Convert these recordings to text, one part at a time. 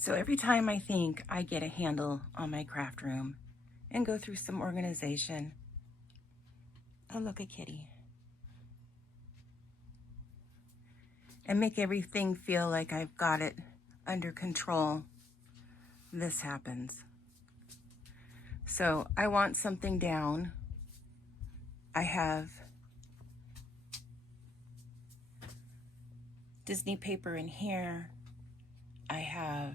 So every time I think I get a handle on my craft room and go through some organization, oh, look, a kitty, and make everything feel like I've got it under control, this happens. So I want something down. I have Disney paper in here. I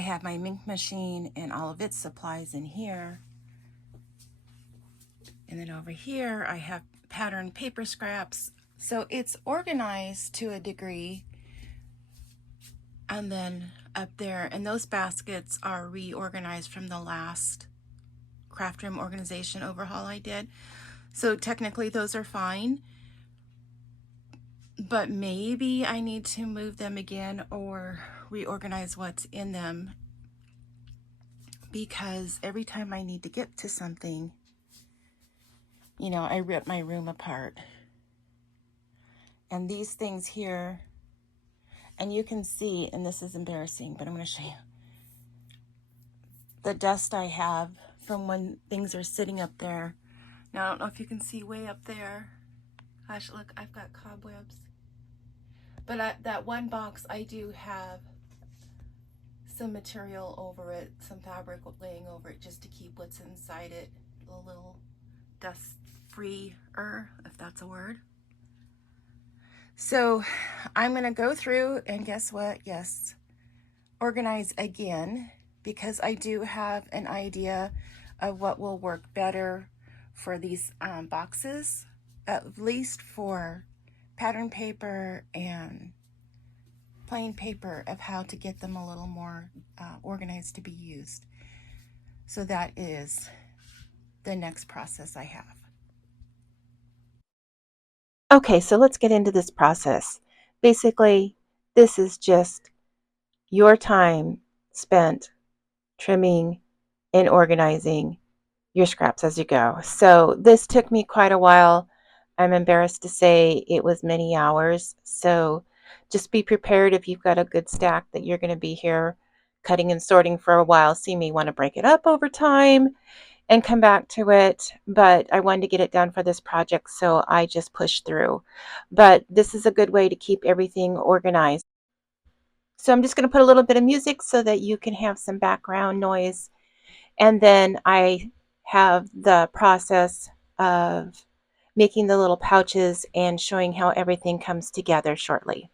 have my ink machine and all of its supplies in here. And then over here, I have patterned paper scraps. So it's organized to a degree. And then up there, and those baskets are reorganized from the last craft room organization overhaul I did. So technically those are fine, but maybe I need to move them again or reorganize what's in them, because every time I need to get to something, you know, I rip my room apart. And these things here, and you can see, and this is embarrassing, but I'm going to show you the dust I have from when things are sitting up there. Now, I don't know if you can see way up there. Gosh, look, I've got cobwebs. But that one box, I do have some material over it, some fabric laying over it, just to keep what's inside it a little dust-free-er, if that's a word. So I'm going to go through and guess what? Yes, organize again, because I do have an idea of what will work better for these boxes, at least for pattern paper and plain paper, of how to get them a little more organized to be used. So that is the next process I have. Okay, so let's get into this process. Basically, this is just your time spent trimming and organizing your scraps as you go. So this took me quite a while. I'm embarrassed to say it was many hours. So just be prepared if you've got a good stack that you're going to be here cutting and sorting for a while. So you may want to break it up over time and come back to it. But I wanted to get it done for this project, so I just pushed through. But this is a good way to keep everything organized. So I'm just going to put a little bit of music so that you can have some background noise. And then I have the process of making the little pouches and showing how everything comes together shortly.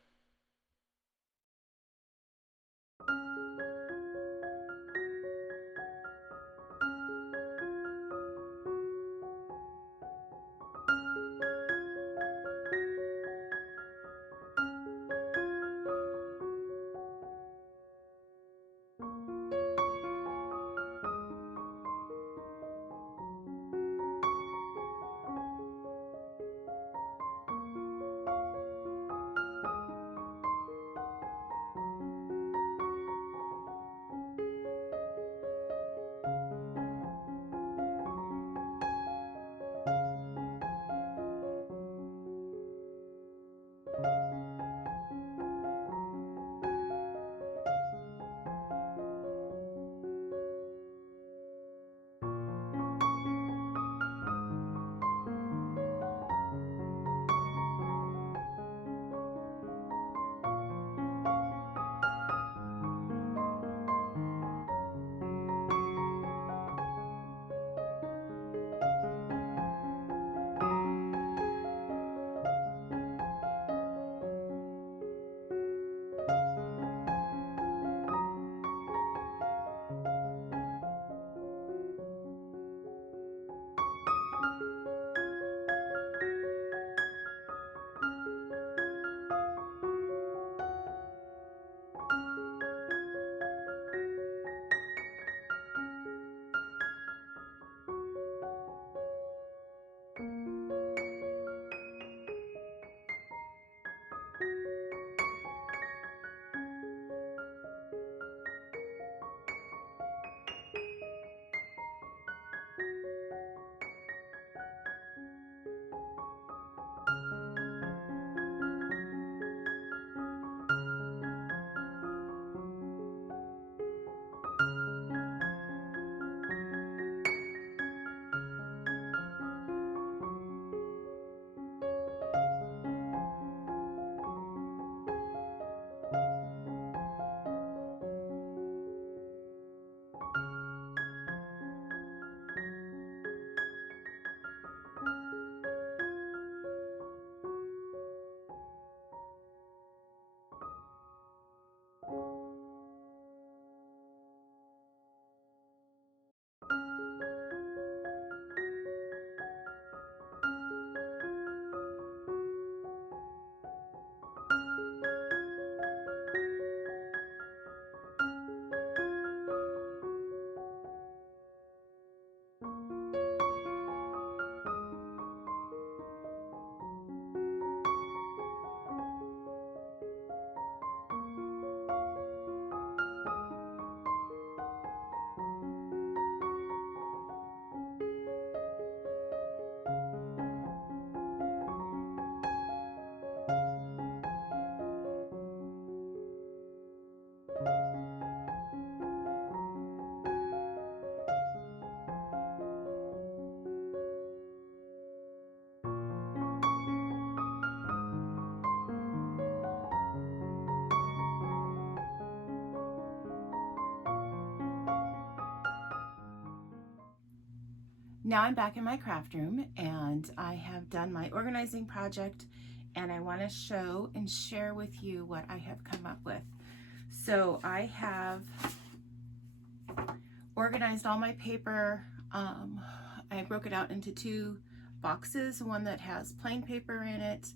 now I'm back in my craft room and I have done my organizing project, and I want to show and share with you what I have come up with. So I have organized all my paper. I broke it out into two boxes, one that has plain paper in it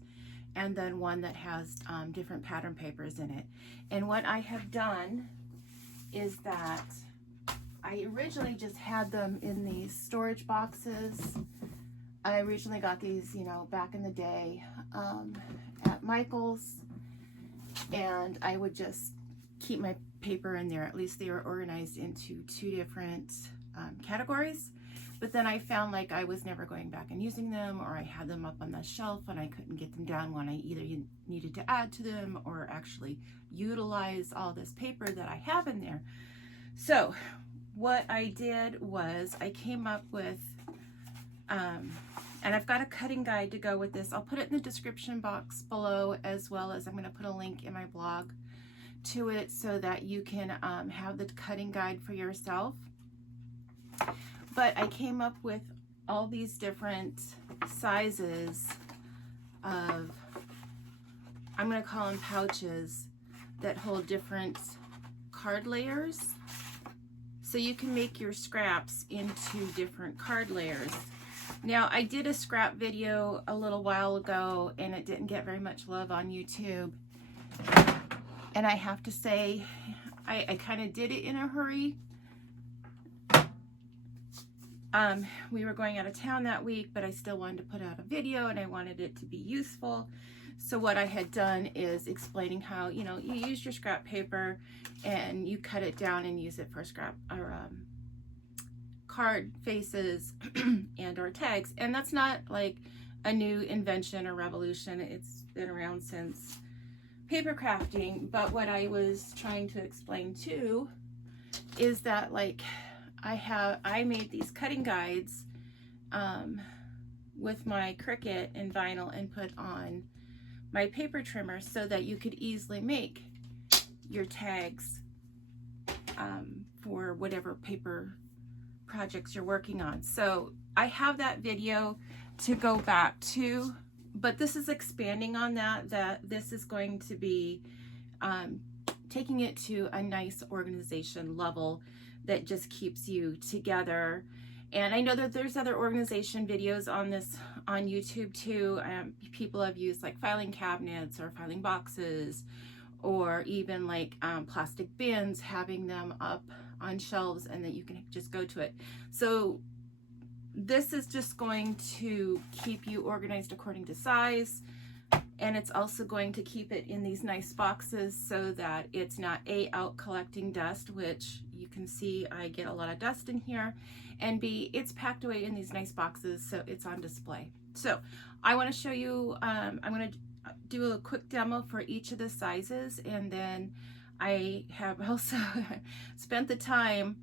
and then one that has different pattern papers in it. And what I have done is that I originally just had them in these storage boxes. I originally got these, you know, back in the day at Michael's, and I would just keep my paper in there. At least they were organized into two different categories. But then I found like I was never going back and using them, or I had them up on the shelf and I couldn't get them down when I either needed to add to them or actually utilize all this paper that I have in there. So what I did was I came up with, and I've got a cutting guide to go with this. I'll put it in the description box below, as well as I'm going to put a link in my blog to it so that you can have the cutting guide for yourself. But I came up with all these different sizes of, I'm going to call them pouches, that hold different card layers. So you can make your scraps into different card layers. Now, I did a scrap video a little while ago and it didn't get very much love on YouTube. And I have to say, I kind of did it in a hurry. We were going out of town that week, but I still wanted to put out a video and I wanted it to be useful. So what I had done is explaining how, you know, you use your scrap paper and you cut it down and use it for scrap or card faces and or tags. And that's not like a new invention or revolution. It's been around since paper crafting. But what I was trying to explain too is that, like, I made these cutting guides with my Cricut and vinyl and put on my paper trimmer so that you could easily make your tags for whatever paper projects you're working on. So I have that video to go back to, but this is expanding on that this is going to be taking it to a nice organization level that just keeps you together. And I know that there's other organization videos on this on YouTube too. People have used like filing cabinets or filing boxes, or even like plastic bins, having them up on shelves and that you can just go to it. So this is just going to keep you organized according to size, and it's also going to keep it in these nice boxes so that it's not A, out collecting dust, which you can see I get a lot of dust in here, and B, it's packed away in these nice boxes so it's on display. So I want to show you, I'm going to do a quick demo for each of the sizes, and then I have also spent the time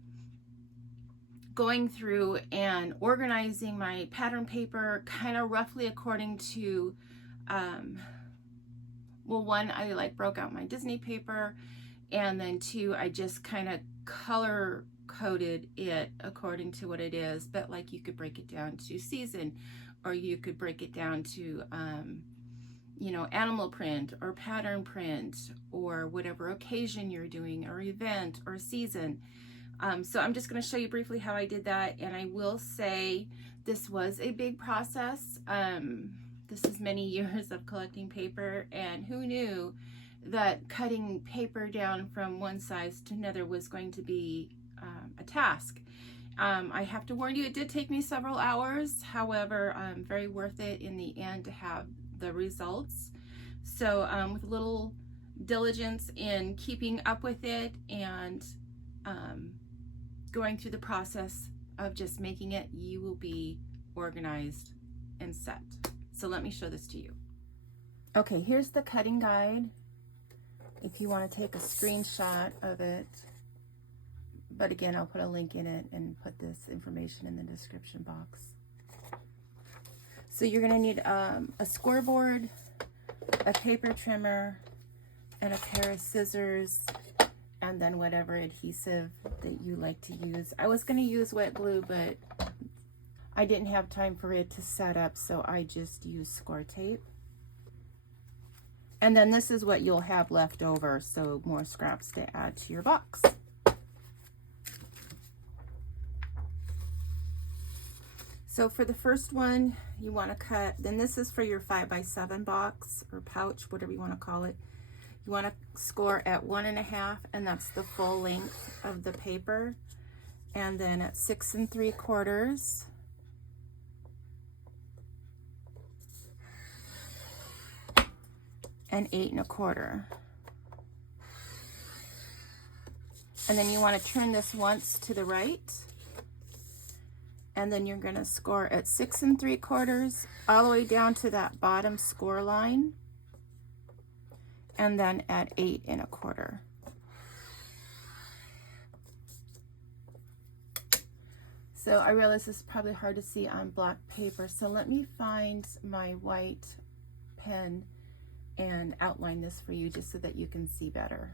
going through and organizing my pattern paper kind of roughly according to well, one, I like broke out my Disney paper, and then two, I just kind of color coded it according to what it is. But like, you could break it down to season, or you could break it down to you know, animal print or pattern print, or whatever occasion you're doing, or event or season. So I'm just going to show you briefly how I did that, and I will say this was a big process. This is many years of collecting paper, and who knew that cutting paper down from one size to another was going to be a task. I have to warn you, it did take me several hours. However, very worth it in the end to have the results. So with a little diligence in keeping up with it and going through the process of just making it, you will be organized and set. So let me show this to you. Okay, here's the cutting guide if you want to take a screenshot of it. But again, I'll put a link in it and put this information in the description box. So you're going to need a scoreboard, a paper trimmer, and a pair of scissors, and then whatever adhesive that you like to use. I was going to use wet glue, but I didn't have time for it to set up, so I just used score tape. And then this is what you'll have left over, so more scraps to add to your box. So for the first one, you want to cut, then this is for your 5x7 box or pouch, whatever you want to call it. You want to score at 1.5, and that's the full length of the paper. And then at 6 3/4, and 8 1/4. And then you want to turn this once to the right, and then you're going to score at 6 3/4 all the way down to that bottom score line, and then at 8 1/4. So I realize this is probably hard to see on black paper, so let me find my white pen and outline this for you just so that you can see better.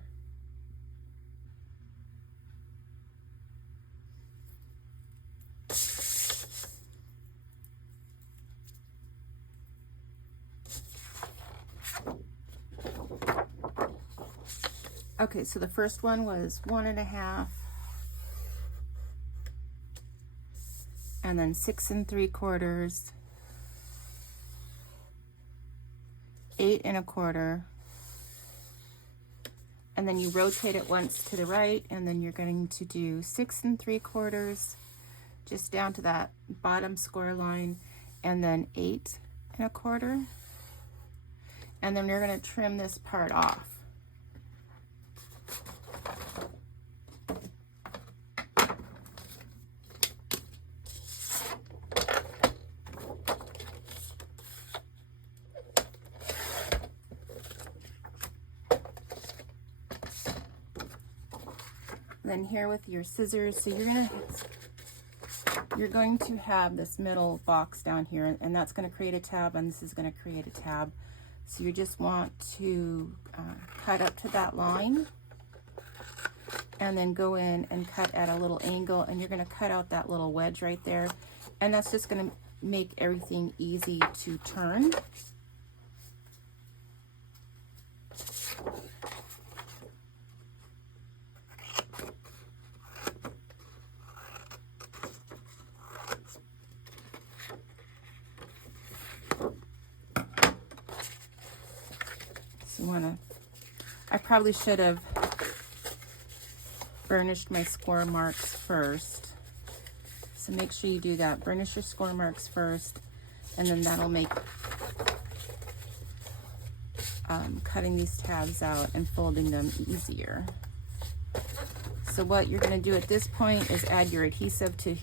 Okay, so the first one was 1.5, and then 6 3/4, 8 1/4, and then you rotate it once to the right, and then you're going to do 6 3/4 just down to that bottom score line, and then 8 1/4, and then you're going to trim this part off. Then here with your scissors, so you're going to have this middle box down here, and that's going to create a tab, and this is going to create a tab. So you just want to cut up to that line, and then go in and cut at a little angle, and you're going to cut out that little wedge right there, and that's just going to make everything easy to turn. I probably should have burnished my score marks first. So make sure you do that. Burnish your score marks first, and then that'll make cutting these tabs out and folding them easier. So what you're going to do at this point is add your adhesive to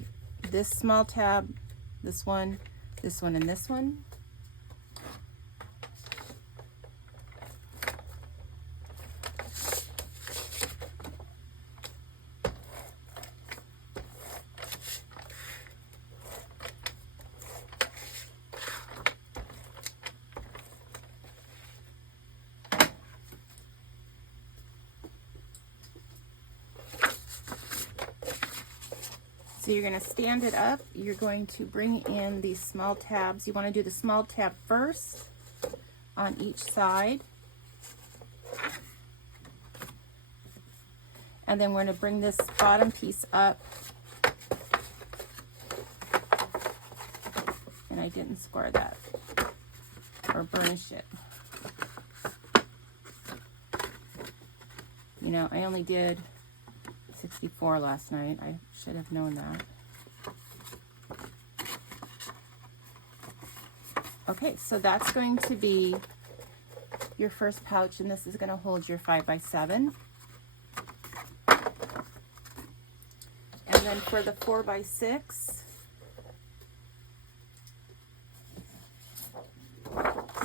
this small tab, this one, and this one. So you're going to stand it up. You're going to bring in these small tabs. You want to do the small tab first on each side. And then we're going to bring this bottom piece up. And I didn't score that or burnish it. You know, I only did 64 last night. I should have known that. Okay, so that's going to be your first pouch, and this is going to hold your 5x7. And then for the 4x6,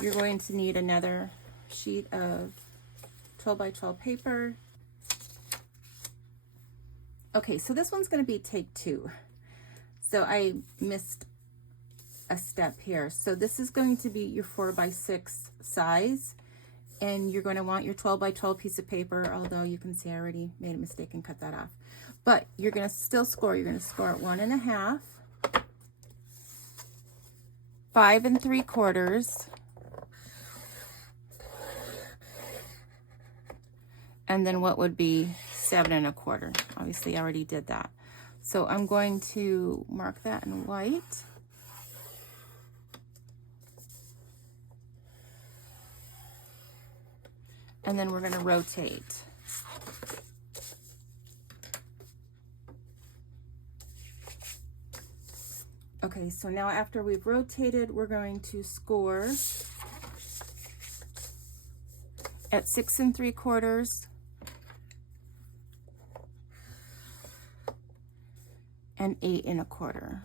you're going to need another sheet of 12x12 paper. Okay, so this one's going to be take 2. So I missed a step here. So this is going to be your 4x6 size, and you're going to want your 12x12 piece of paper, although you can see I already made a mistake and cut that off. But you're going to still score. You're going to score at 1.5. 5 3/4, and then what would be 7 1/4. Obviously, I already did that. So I'm going to mark that in white. And then we're going to rotate. Okay, so now after we've rotated, we're going to score at 6 3/4 and 8 1/4.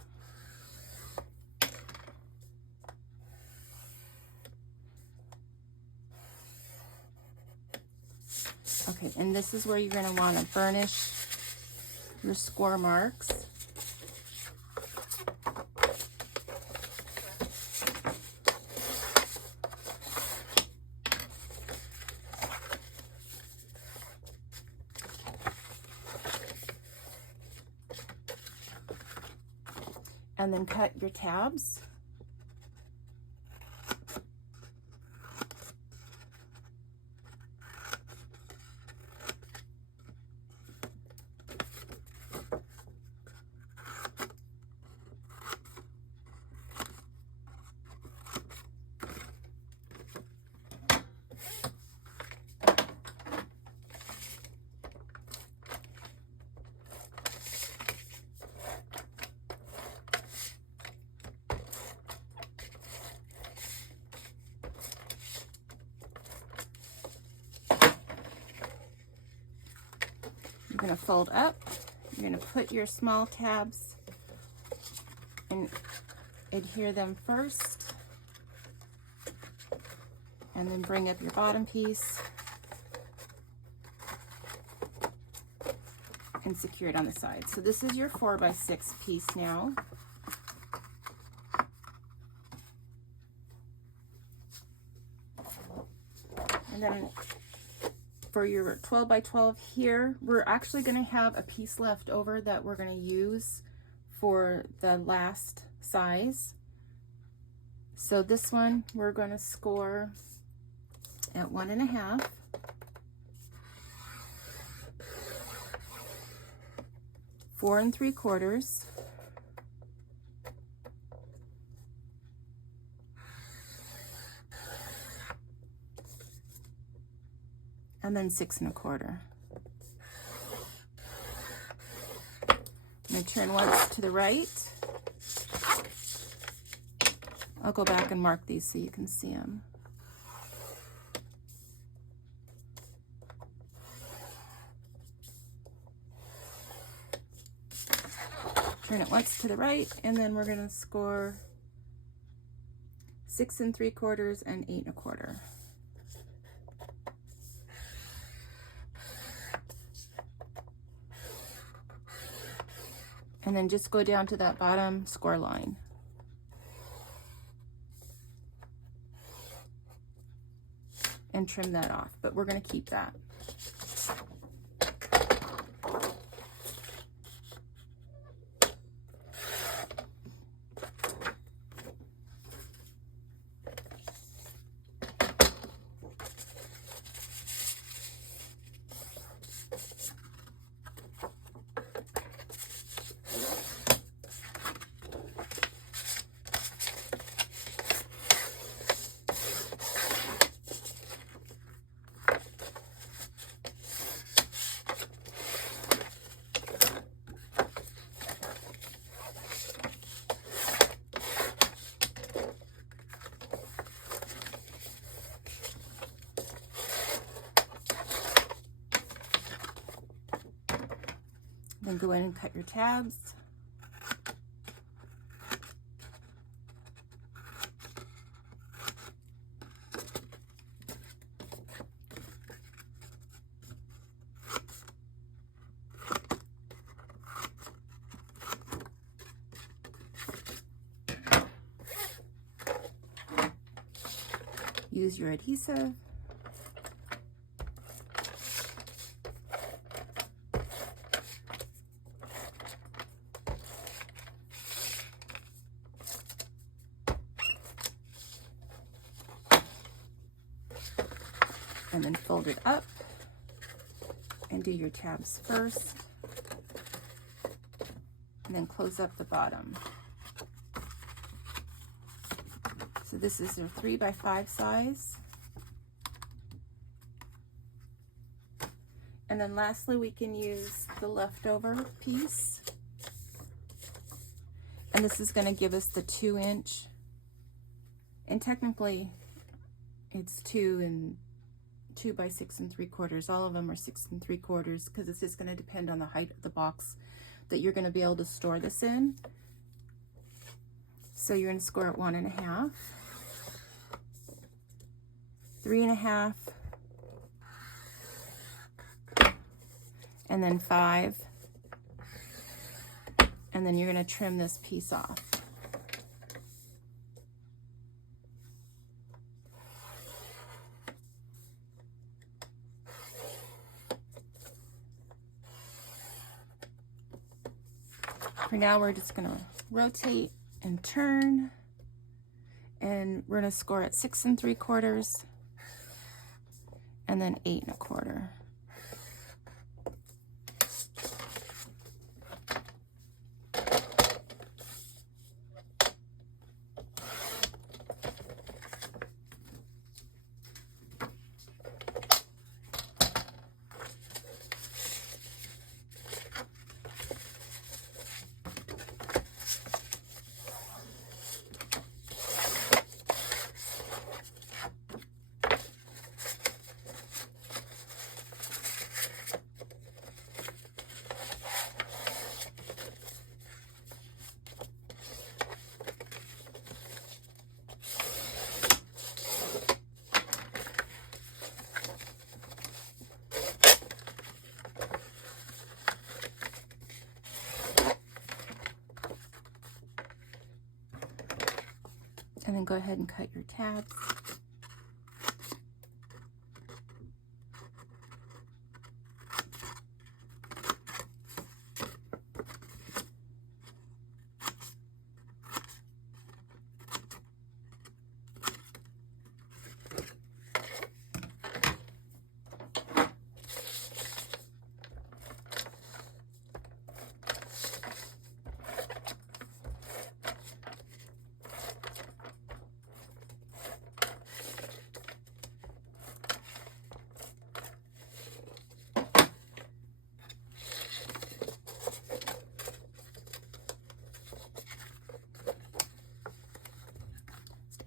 Okay, and this is where you're going to want to burnish your score marks. And then cut your tabs. You're going to fold up. You're going to put your small tabs and adhere them first, and then bring up your bottom piece and secure it on the side. So this is your 4 by 6 piece now. And then for your 12 by 12 here, we're actually going to have a piece left over that we're going to use for the last size. So this one we're going to score at 1 1/2. Four 3/4. And then 6 1/4. I'm going to turn once to the right. I'll go back and mark these so you can see them. Turn it once to the right, and then we're going to score 6 3/4 and 8 1/4. And then just go down to that bottom score line. And trim that off, but we're going to keep that. Then go in and cut your tabs. Use your adhesive. and then fold it up and do your tabs first, and then close up the bottom. So this is your 3x5 size. And then lastly, we can use the leftover piece. And this is going to give us the 2-inch. And technically, it's 2 by 6 3/4. All of them are 6 3/4 because it's just going to depend on the height of the box that you're going to be able to store this in. So you're going to score it 1 1/2, 3 1/2, and then 5, and then you're going to trim this piece off. For now, we're just going to rotate and turn, and we're going to score at 6 3/4 and then 8 1/4. And then go ahead and cut your tabs.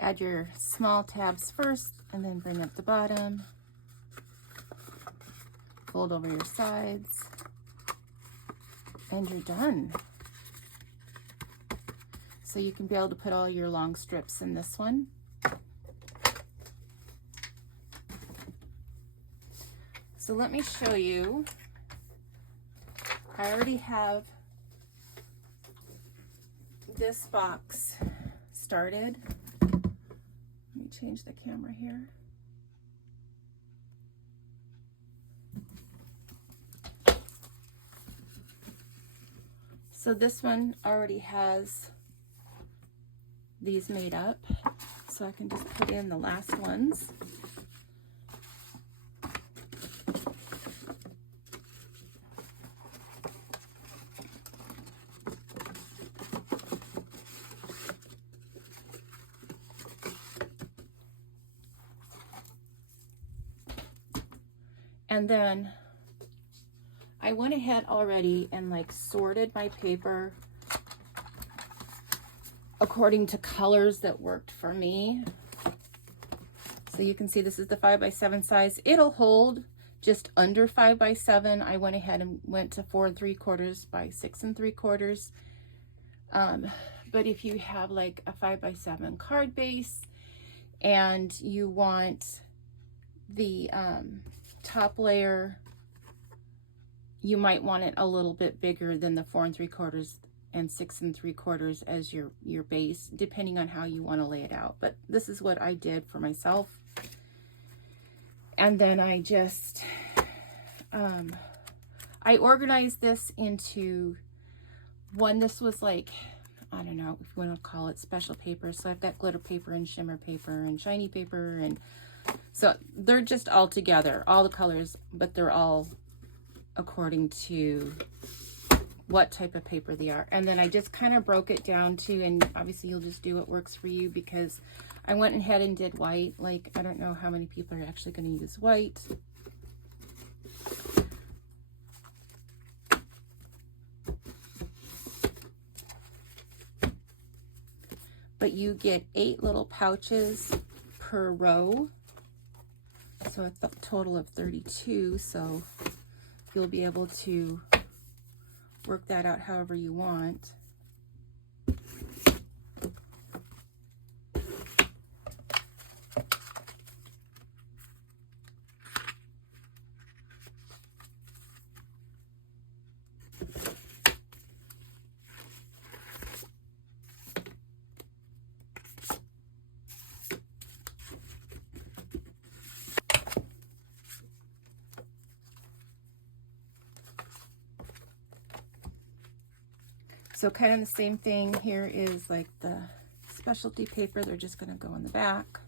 Add your small tabs first, and then bring up the bottom. Fold over your sides, and you're done. So you can be able to put all your long strips in this one. So let me show you. I already have this box started. Let me change the camera here. So this one already has these made up, so I can just put in the last ones. And then I went ahead already and like sorted my paper according to colors that worked for me. So you can see this is the 5x7 size. It'll hold just under 5x7. I went ahead and went to 4 3/4 by 6 3/4. But if you have like a 5x7 card base and you want the top layer, you might want it a little bit bigger than the 4 3/4 and 6 3/4 as your base, depending on how you want to lay it out. But this is what I did for myself. And then I just I organized this into one. This was like, I don't know if you want to call it special paper. So I've got glitter paper and shimmer paper and shiny paper and So they're just all together, all the colors, but they're all according to what type of paper they are. And then I just kind of broke it down to, and obviously you'll just do what works for you, because I went ahead and did white. Like, I don't know how many people are actually going to use white. But you get 8 little pouches per row. So it's a total of 32. So you'll be able to work that out however you want. So kind of the same thing here is like the specialty paper. They're just going to go in the back.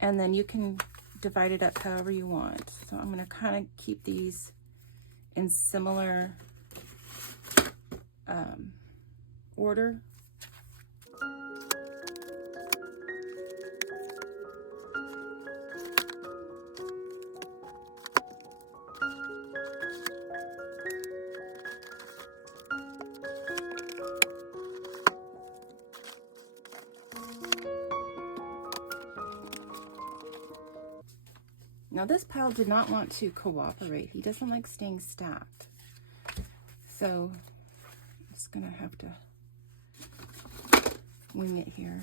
And then you can divide it up however you want. So I'm going to kind of keep these in similar order. Now this pile did not want to cooperate. He doesn't like staying stacked. So I'm just gonna have to wing it here.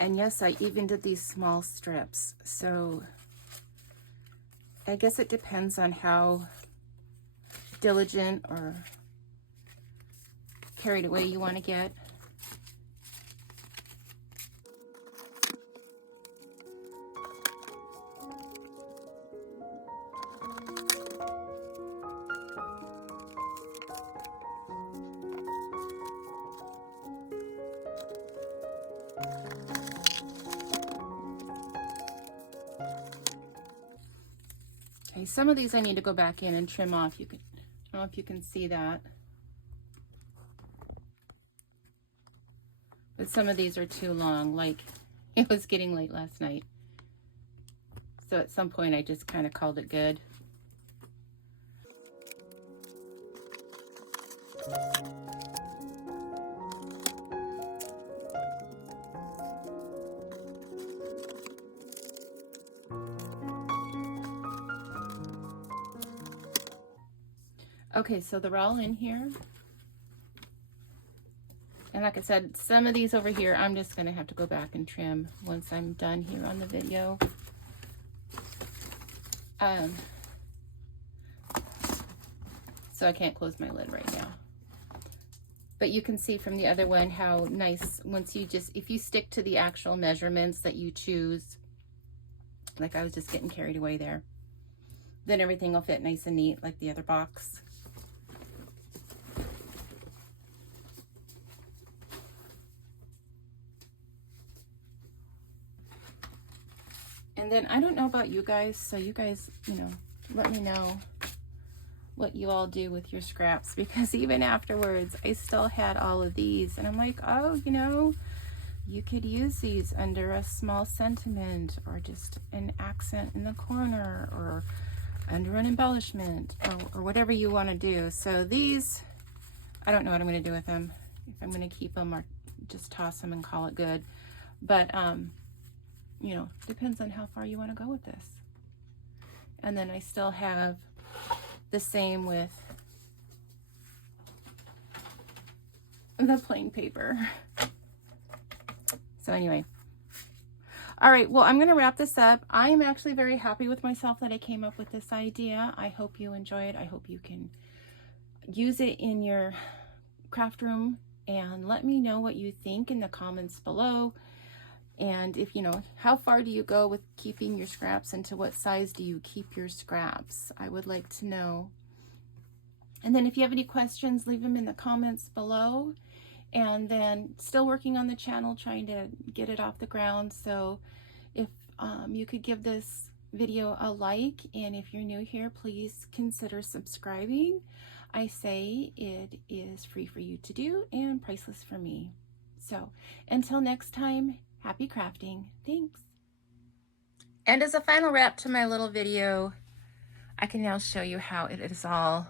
And yes, I even did these small strips. So I guess it depends on how diligent or carried away you want to get. Okay, some of these I need to go back in and trim off. I don't know if you can see that. But some of these are too long, like it was getting late last night. So at some point I just kind of called it good. Okay, so they're all in here. And like I said, some of these over here, I'm just going to have to go back and trim once I'm done here on the video. So I can't close my lid right now. But you can see from the other one how nice, once you just, if you stick to the actual measurements that you choose, like I was just getting carried away there, then everything will fit nice and neat like the other box. And then I don't know about you guys, so you guys, you know, let me know what you all do with your scraps, because even afterwards I still had all of these and I'm like, oh, you know, you could use these under a small sentiment or just an accent in the corner or under an embellishment or whatever you want to do. So these, I don't know what I'm going to do with them, if I'm going to keep them or just toss them and call it good. But you know, depends on how far you want to go with this. And then I still have the same with the plain paper. So anyway, all right, well, I'm going to wrap this up. I am actually very happy with myself that I came up with this idea. I hope you enjoy it. I hope you can use it in your craft room, and let me know what you think in the comments below. And if you know, how far do you go with keeping your scraps, and to what size do you keep your scraps? I would like to know. And then if you have any questions, leave them in the comments below. And then still working on the channel, trying to get it off the ground. So if you could give this video a like, and if you're new here, please consider subscribing. I say it is free for you to do and priceless for me. So until next time, happy crafting. Thanks. And as a final wrap to my little video, I can now show you how it is all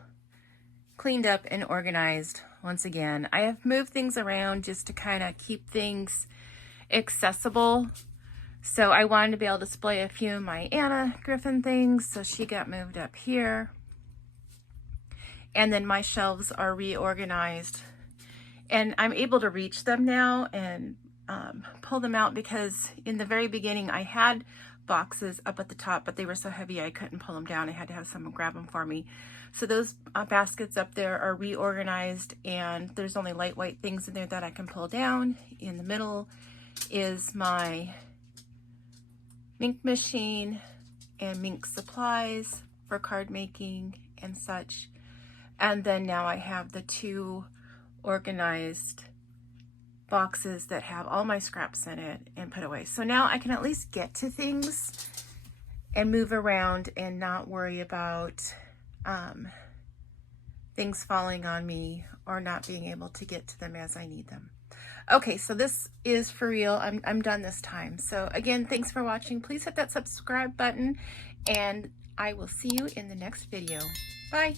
cleaned up and organized. Once again, I have moved things around just to kind of keep things accessible. So I wanted to be able to display a few of my Anna Griffin things, so she got moved up here. And then my shelves are reorganized, and I'm able to reach them now and pull them out, because in the very beginning I had boxes up at the top, but they were so heavy I couldn't pull them down. I had to have someone grab them for me. So those baskets up there are reorganized, and there's only lightweight things in there that I can pull down. In the middle is my ink machine and ink supplies for card making and such. And then now I have the two organized boxes that have all my scraps in it and put away. So now I can at least get to things and move around and not worry about things falling on me or not being able to get to them as I need them. Okay, so this is for real. I'm done this time. So again, thanks for watching. Please hit that subscribe button, and I will see you in the next video. Bye.